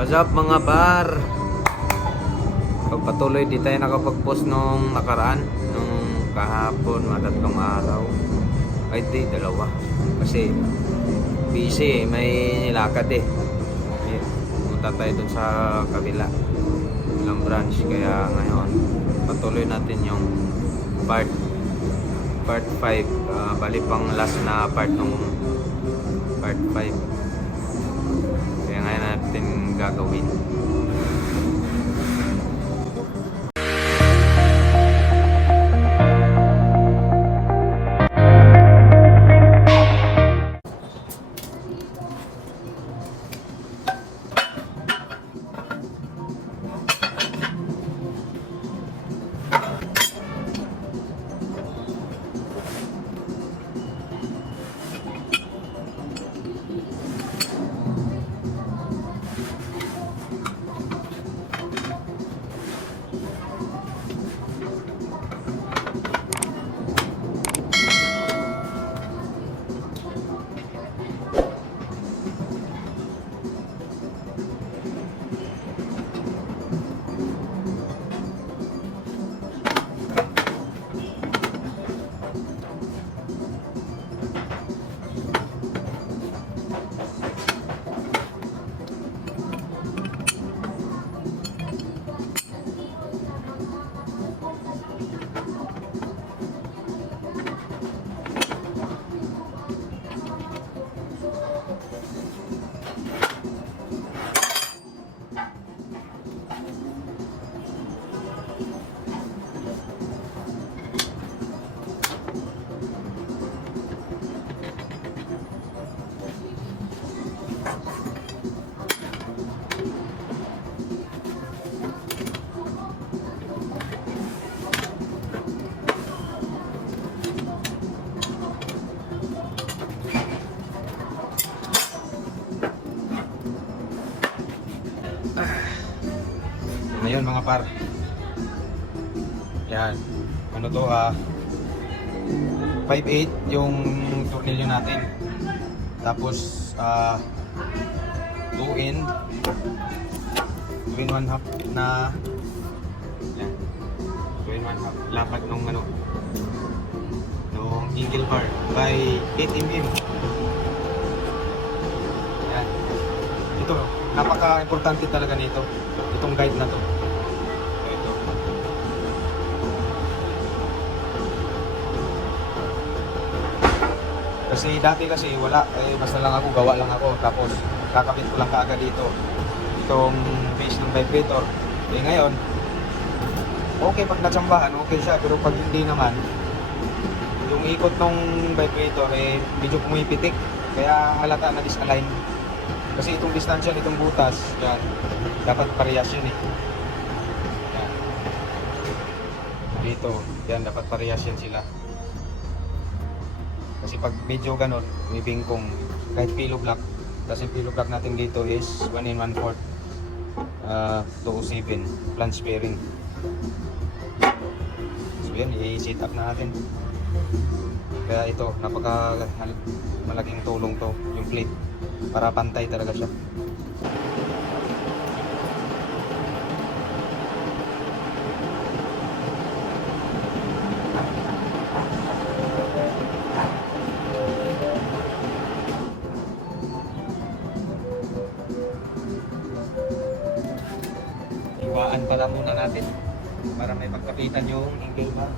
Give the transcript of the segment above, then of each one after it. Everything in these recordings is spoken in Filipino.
What's up mga par? Pagpatuloy di tayo nakapag-post nung nakaraan, nung kahapon, matatlong araw. Ay di, dalawa. Kasi busy may nilakad pumunta tayo dun sa kabila ilang branch. Kaya ngayon patuloy natin yung part 5, bali pang last na part nung part 5. Kaya ngayon natin gagawin. Ngayon mga par, yan, ano to 5/8 yung tornilyo natin. Tapos 2 in 1/2 na yan, 2 in 1/2 lapad nung nung eagle bar by 8 mm. Yan, ito napaka-importante talaga nito, itong guide na to. Ito. Kasi dati wala, basta lang ako, gawa lang ako, tapos kakabit ko lang kaagad dito itong base ng vibrator. Ngayon okay, pag natsambahan okay siya, pero pag hindi naman, yung ikot ng vibrator medyo pumipitik, kaya halata na disalign. Kasi itong distansya nitong butas, yan, dapat parehas yun yan. Dito, yan, dapat parehas yan sila. Kasi pag medyo ganon, may bingkong, kahit pillow block. Kasi pillow block natin dito is 1 in 1/4 207 flange bearing. So yan, i-set up na natin. Kaya ito, napaka malaking tulong to, yung plate, para pantay talaga siya. Iwaan pala muna natin para may pagkapitan yung angle bar.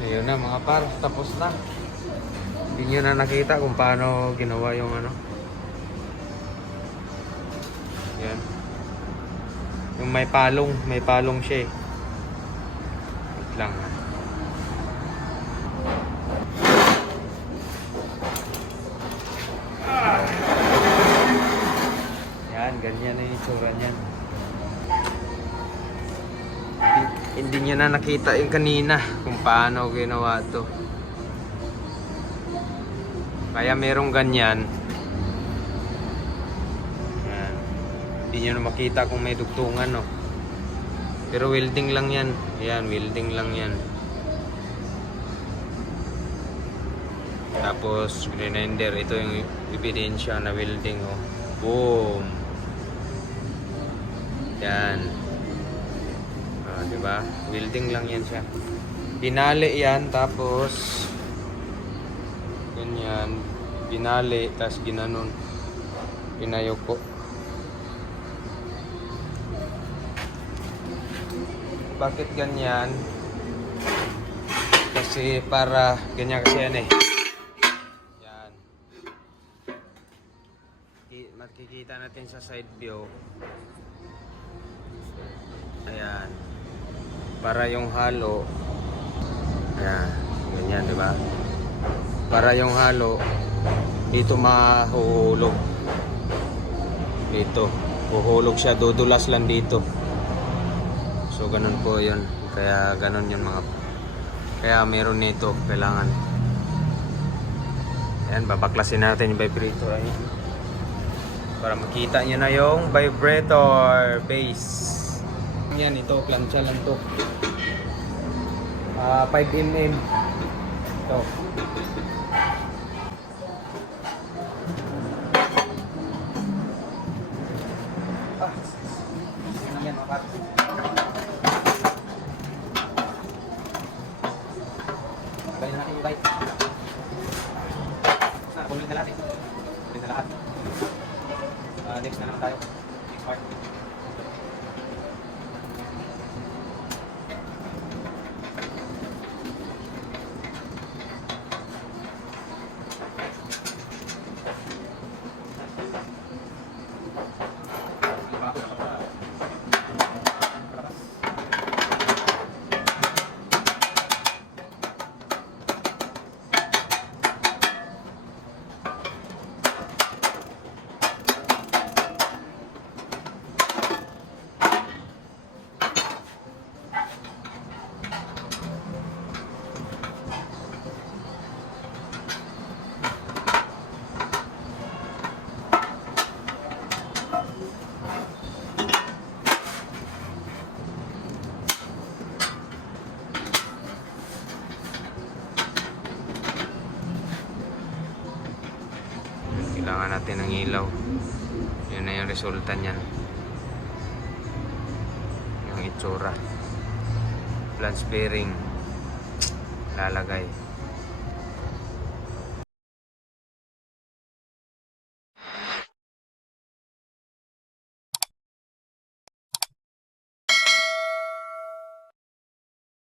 Ayun na mga par, tapos na. Hindi nyo na nakita kung paano ginawa yung ano. Yan. Yung may palong siya eh. Wait lang ha. Yan, ganyan na yung itsura niyan. Hindi nyo na nakita yung kanina kung paano ginawa to. Kaya merong ganyan. Yan. Hindi nyo na makita kung may dugtungan, no. Pero welding lang yan. Yan, welding lang yan. Tapos grinder, ito yung ebidensya na welding, oh. Boom. Yan. Diba? Welding lang yan siya. Binali yan, tapos ganyan. Binali, tapos ginanon. Pinayoko. Bakit ganyan? Kasi para ganyan kasi yan eh. Yan. Makikita natin sa side view. Ayan. Para yung halo, ayan, ganyan, di ba? Para yung halo dito mahuhulog. Dito, huhulog siya, dudulas lang dito. So ganun po 'yun. Kaya ganun 'yun mga. Kaya meron nito kailangan. Ayan, babaklasin natin yung vibrator ay. Para makita niyo na yung vibrator base. Yan, ito, plancha lang to. 5mm. Ito. Yan, makat. Galing natin yung bike. Kulit na natin. Kulit na lahat. Next na naman tayo. Next part. Kailangan natin ng ilaw. Yun na yung resulta niyan. Yung itsura. Flange bearing lalagay.